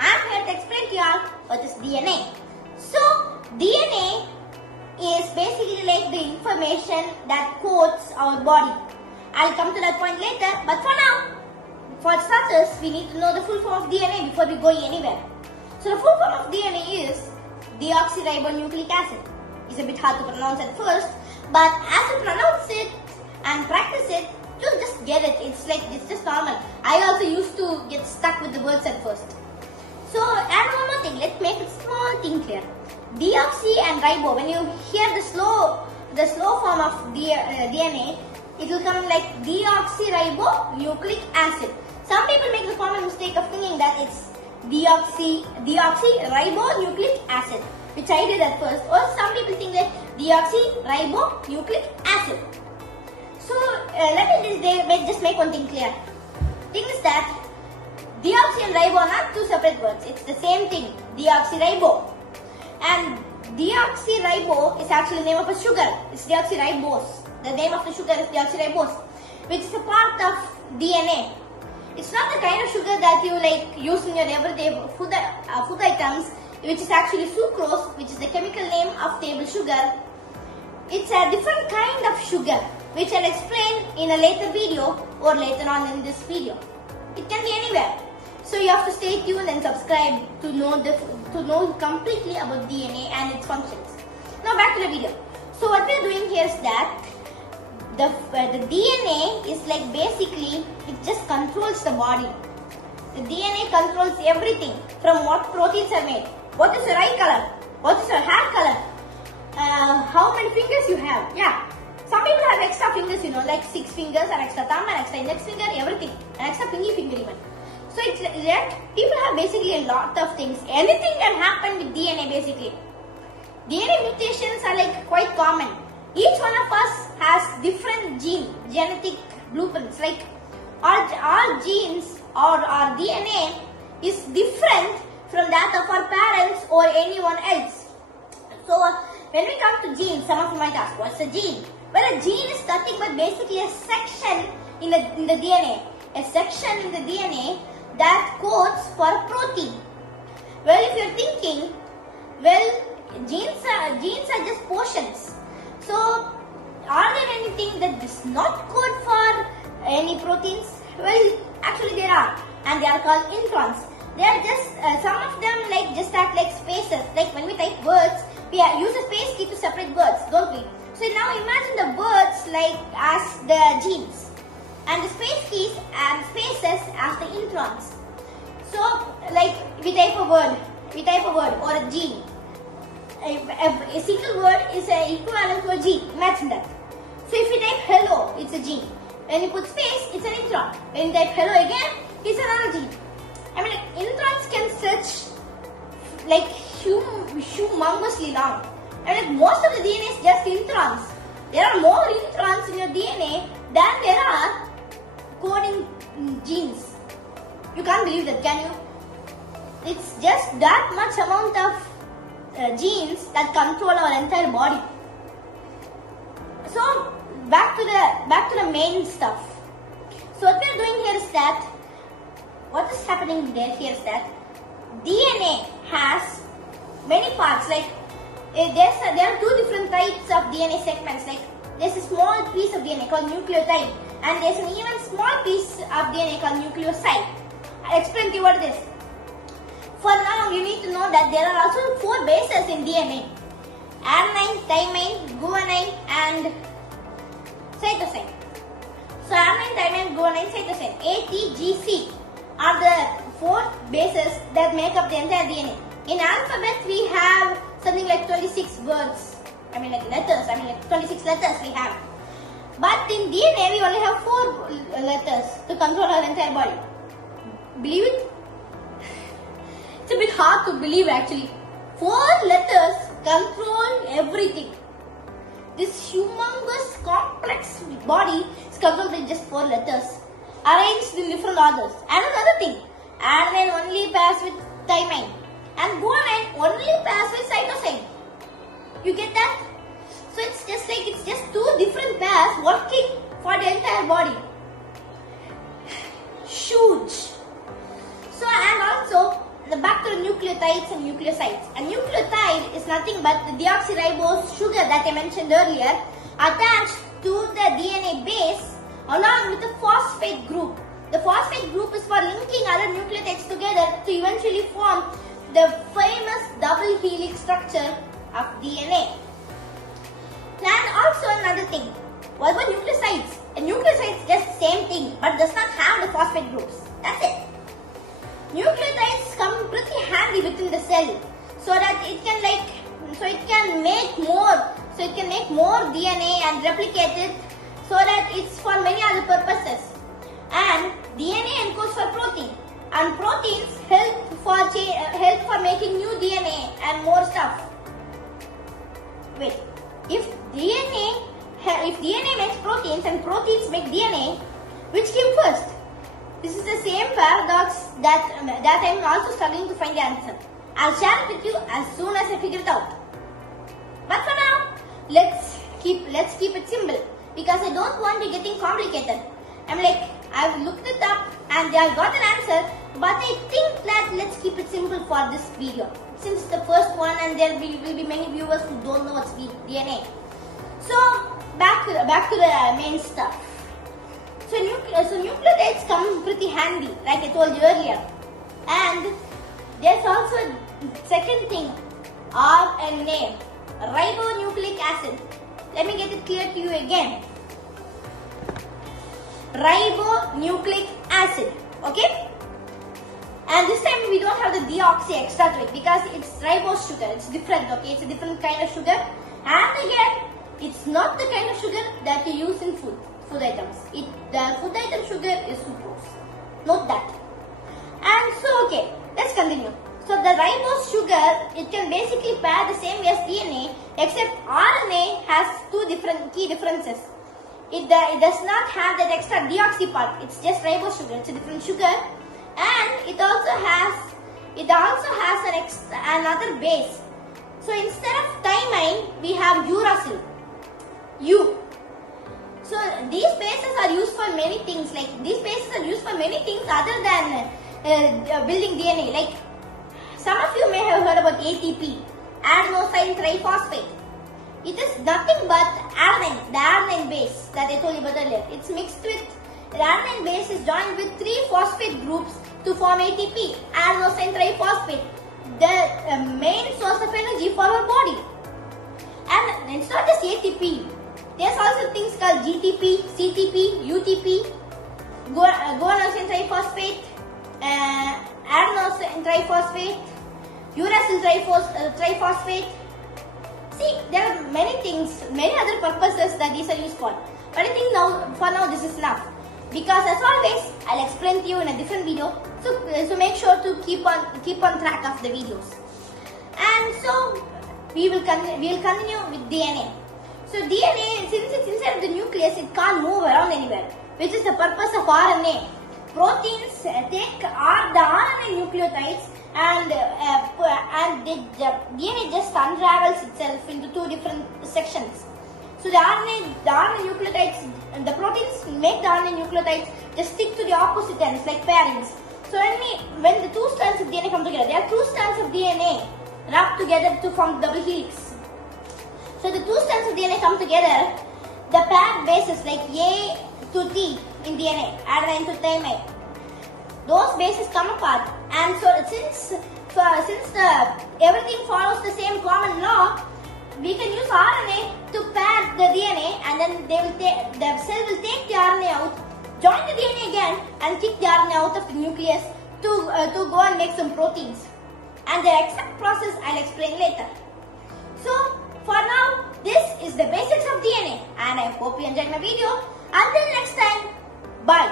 I'm here to explain to you all what is DNA. So, DNA is basically like the information that codes our body. I'll come to that point later, but for now, for starters, we need to know the full form of DNA before we go anywhere. So, the full form of DNA is deoxyribonucleic acid. It's a bit hard to pronounce at first, but as you pronounce it and practice it, you'll just get it. It's just normal. I also used to get stuck with the words at first. So, and one more thing, let's make a small thing clear. Deoxy and ribo, when you hear the slow form of DNA, it will come like deoxyribonucleic acid. Some people make the common mistake of thinking that it's deoxyribonucleic acid, which I did at first. Or some people think that deoxyribonucleic acid. So let me just make one thing clear. Thing is that deoxy and ribo are not two separate words. It's the same thing, deoxyribo. And deoxyribo is actually the name of a sugar. It's deoxyribose. The name of the sugar is deoxyribose, which is a part of DNA. It's not the kind of sugar that you use in your everyday food items, which is actually sucrose, which is the chemical name of table sugar. It's a different kind of sugar, which I'll explain in a later video or later on in this video. It can be anywhere. So you have to stay tuned and subscribe to know completely about DNA and its functions. Now back to the video. So what we're doing here is that the DNA is like basically it just controls the body. The DNA controls everything from what proteins are made. What is your eye color? What is your hair color? How many fingers you have? Yeah. Some people have extra fingers, like 6 fingers, an extra thumb, an extra index finger, everything. An extra pinky finger even. So it's that people have basically a lot of things. Anything can happen with DNA basically. DNA mutations are like quite common. Each one of us has different genetic blueprints. Like our genes or our DNA is different from that of our parents or anyone else. So when we come to genes, some of you might ask, what's a gene? Well, a gene is nothing but basically a section in the DNA. A section in the DNA that codes for a protein. Well, if you're thinking, genes are just portions. So, are there anything that does not code for any proteins? Well, actually there are, and they are called introns. They are just some of them just act like spaces. Like when we type words, we use a space key to separate words, don't we? So now imagine the words as the genes, and the space keys and spaces as the introns. So we type a word or a gene. A single word is equivalent to a gene. Imagine that. So if you type hello, it's a gene. When you put space, it's an intron. When you type hello again, it's another gene. I mean, introns can search humongously long. And most of the DNA is just introns. There are more introns in your DNA than there are coding genes. You can't believe that, can you? It's just that much amount of genes that control our entire body. So back to the main stuff. So what we're doing here is that what is happening here is that DNA has many parts. There are 2 different types of DNA segments. There's a small piece of DNA called nucleotide, and there's an even small piece of DNA called nucleoside. I'll explain to you what it is. For now, you need to know that there are also 4 bases in DNA: adenine, thymine, guanine, and cytosine. So adenine, thymine, guanine, cytosine, A, T, G, C are the 4 bases that make up the entire DNA. In alphabet, we have something like 26 words. Letters. 26 letters we have. But in DNA, we only have 4 letters to control our entire body. Believe it? It's a bit hard to believe actually. 4 letters control everything. This humongous complex body is controlled by just 4 letters, arranged in different orders. And another thing, adenine only pairs with thymine, and guanine only pairs with cytosine. You get that? So it's just 2 different pairs working for the entire body. Huge. So and also the to nucleotides and nucleosides. A nucleotide is nothing but the deoxyribose sugar that I mentioned earlier attached to the DNA base along with the phosphate group. The phosphate group is for linking other nucleotides together to eventually form the famous double helix structure of DNA. And also another thing, what about nucleosides? A nucleoside is just the same thing but does not have the phosphate groups. That's it. Nucleotides come pretty handy within the cell so that it can make more DNA and replicate it so that it's for many other purposes. And DNA encodes for protein, and proteins help for making new DNA and more stuff. Wait, if DNA makes proteins and proteins make DNA, which came first? This is the same paradox that I'm also struggling to find the answer. I'll share it with you as soon as I figure it out. But for now, let's keep it simple because I don't want it getting complicated. I've looked it up and I've got an answer, but I think that let's keep it simple for this video since it's the first one and there will be many viewers who don't know what's DNA. So back to the main stuff. So nucleotides come pretty handy, like I told you earlier. And there's also second thing, RNA, ribonucleic acid. Let me get it clear to you again. Ribonucleic acid, okay? And this time we don't have the deoxy extra to it because it's ribose sugar. It's different, okay? It's a different kind of sugar. And again, it's not the kind of sugar that you use in food items. The food item sugar is sucrose. Note that. And so, okay, let's continue. So the ribose sugar, it can basically pair the same way as DNA, except RNA has two key differences. It does not have that extra deoxy part. It's just ribose sugar. It's a different sugar, and it also has another base. So instead of thymine, we have uracil. So these bases are used for many things. Other than building DNA. Like some of you may have heard about ATP, adenosine triphosphate. It is nothing but adenine, the adenine base that I told you about earlier. It's mixed with, the adenine base is joined with 3 phosphate groups to form ATP, adenosine triphosphate, the main source of energy for our body. And it's not just ATP. There's also things called GTP, CTP, UTP, guanosine triphosphate, adenosine triphosphate, uracil triphosphate. See, there are many things, many other purposes that these are used for. But I think for now this is enough. Because as always, I'll explain to you in a different video. So make sure to keep on track of the videos. And so we'll continue with DNA. So DNA, since it's inside of the nucleus, it can't move around anywhere, which is the purpose of RNA. Proteins take the RNA nucleotides and the DNA just unravels itself into 2 different sections. So the RNA nucleotides, the proteins make the RNA nucleotides just stick to the opposite ends like pairings. So when the 2 strands of DNA come together, there are 2 strands of DNA wrapped together to form double helix. So the 2 strands of DNA come together, the paired bases like A to T in DNA, adenine to thymine, those bases come apart, and so since everything follows the same common law, we can use RNA to pair the DNA, and then the cell will take the RNA out, join the DNA again, and kick the RNA out of the nucleus to go and make some proteins. And the exact process I'll explain later. So for now, this is the basics of DNA, and I hope you enjoyed my video. Until next time, bye.